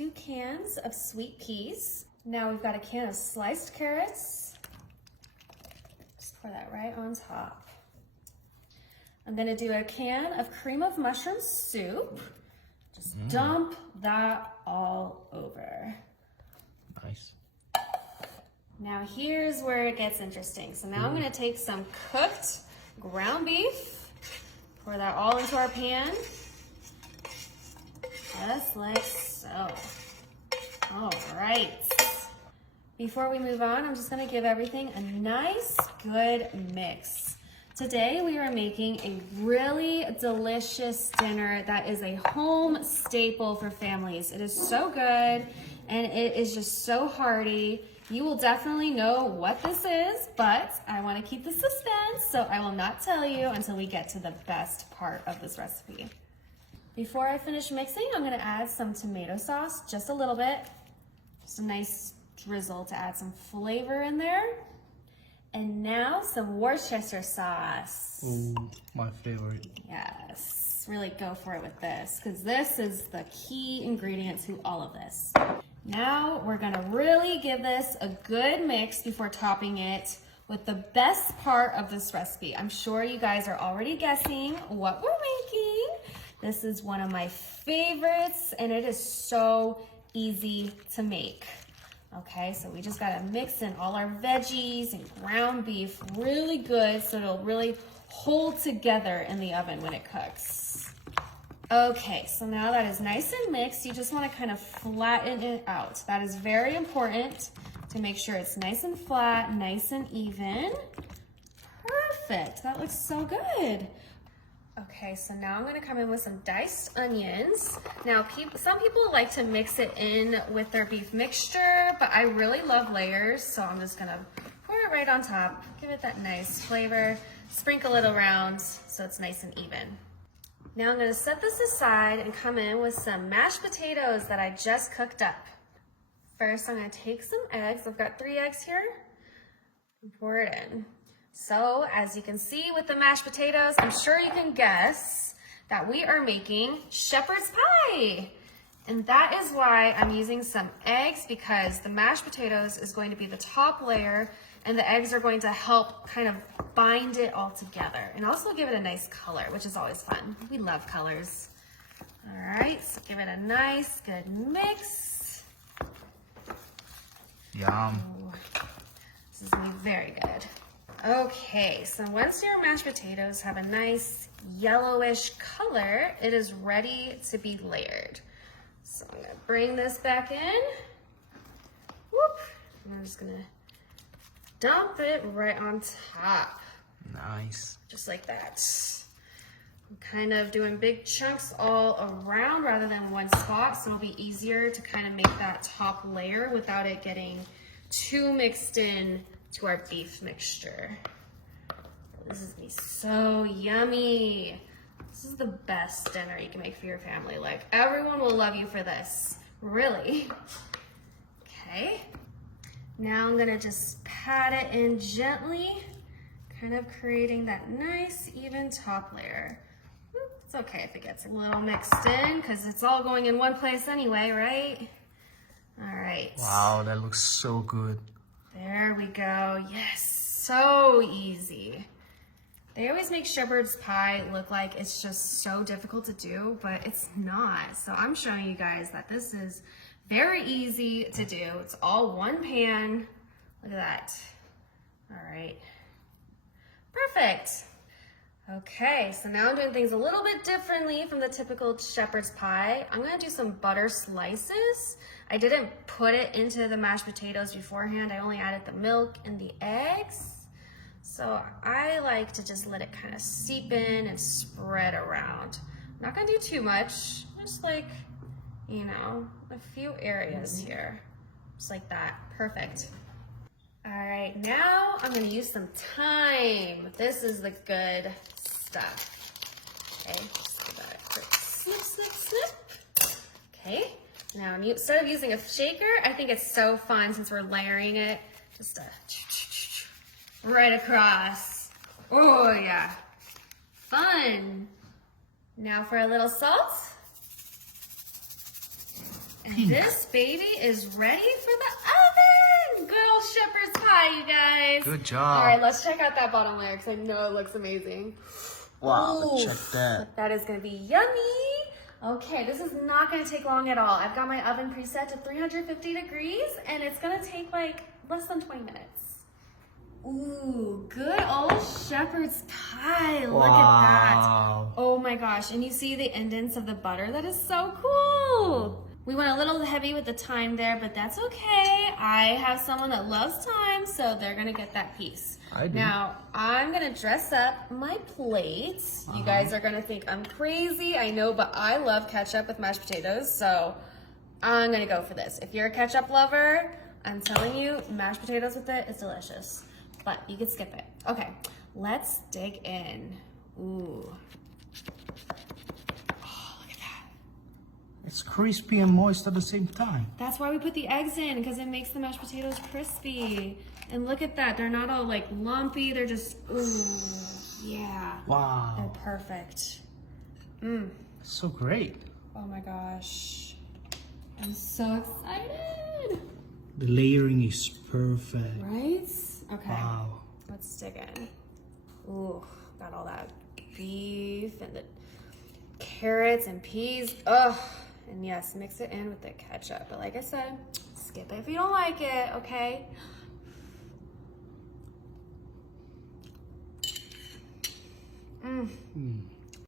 2 cans of sweet peas. Now we've got a can of sliced carrots. Just pour that right on top. I'm gonna do a can of cream of mushroom soup. Just dump that all over. Nice. Now here's where it gets interesting. So now I'm gonna take some cooked ground beef, pour that all into our pan, just like so. All right. Before we move on, I'm just gonna give everything a nice, good mix. Today we are making a really delicious dinner that is a home staple for families. It is so good and it is just so hearty. You will definitely know what this is, but I want to keep the suspense, so I will not tell you until we get to the best part of this recipe. Before I finish mixing, I'm going to add some tomato sauce, just a little bit. Just a nice drizzle to add some flavor in there. And now some Worcestershire sauce. Ooh, my favorite. Yes, really go for it with this, because this is the key ingredient to all of this. Now we're gonna really give this a good mix before topping it with the best part of this recipe. I'm sure you guys are already guessing what we're making. This is one of my favorites and it is so easy to make. Okay, so we just gotta mix in all our veggies and ground beef really good so it'll really hold together in the oven when it cooks. Okay, so now that is nice and mixed, you just wanna kind of flatten it out. That is very important to make sure it's nice and flat, nice and even. Perfect, that looks so good. Okay, so now I'm gonna come in with some diced onions. Now, some people like to mix it in with their beef mixture, but I really love layers, so I'm just gonna pour it right on top, give it that nice flavor, sprinkle it around so it's nice and even. Now I'm gonna set this aside and come in with some mashed potatoes that I just cooked up. First, I'm gonna take some eggs. I've got 3 eggs here and pour it in. So as you can see with the mashed potatoes, I'm sure you can guess that we are making shepherd's pie. And that is why I'm using some eggs, because the mashed potatoes is going to be the top layer and the eggs are going to help kind of bind it all together and also give it a nice color, which is always fun. We love colors. All right, so give it a nice, good mix. Yum. Ooh, this is gonna be very good. Okay, so once your mashed potatoes have a nice yellowish color, it is ready to be layered. So I'm gonna bring this back in. Whoop. And I'm just gonna dump it right on top. Nice. Just like that. I'm kind of doing big chunks all around rather than one spot, so it'll be easier to kind of make that top layer without it getting too mixed in to our beef mixture. This is gonna be so yummy. This is the best dinner you can make for your family. Like, everyone will love you for this, really. Okay, now I'm gonna just pat it in gently, kind of creating that nice even top layer. It's okay if it gets a little mixed in because it's all going in one place anyway, right? All right. Wow, that looks so good. There we go. Yes, so easy. They always make shepherd's pie look like it's just so difficult to do, but it's not. So I'm showing you guys that this is very easy to do. It's all one pan. Look at that. All right. Perfect. Okay, so now I'm doing things a little bit differently from the typical shepherd's pie. I'm gonna do some butter slices. I didn't put it into the mashed potatoes beforehand. I only added the milk and the eggs. So I like to just let it kind of seep in and spread around. I'm not gonna do too much, just like, you know, a few areas here. Just like that, perfect. All right, now I'm gonna use some thyme. This is the good stuff. Okay, just give that a quick snip, snip, snip. Okay, now instead of using a shaker, I think it's so fun since we're layering it, just right across. Oh yeah, fun. Now for a little salt This baby is ready for the oven. Good old shepherd's pie, you guys. Good job. All right, let's check out that bottom layer because I know it looks amazing. Wow, Ooh, check that. That is gonna be yummy. Okay, this is not gonna take long at all. I've got my oven preset to 350 degrees and it's gonna take like less than 20 minutes. Ooh, good old shepherd's pie. Look at that. Oh my gosh, and you see the indents of the butter? That is so cool. We went a little heavy with the thyme there, but that's okay. I have someone that loves thyme, so they're gonna get that piece. I do. Now, I'm gonna dress up my plate. You guys are gonna think I'm crazy, I know, but I love ketchup with mashed potatoes, so I'm gonna go for this. If you're a ketchup lover, I'm telling you, mashed potatoes with it is delicious. But you can skip it. Okay, let's dig in. Ooh. Oh, look at that. It's crispy and moist at the same time. That's why we put the eggs in, because it makes the mashed potatoes crispy. And look at that, they're not all like lumpy, they're just, ooh, yeah. Wow. They're perfect. Mmm. So great. Oh my gosh. I'm so excited. The layering is perfect. Right? Okay. Wow. Let's dig in. Ooh, got all that beef and the carrots and peas. Ugh. And yes, mix it in with the ketchup. But like I said, skip it if you don't like it, okay?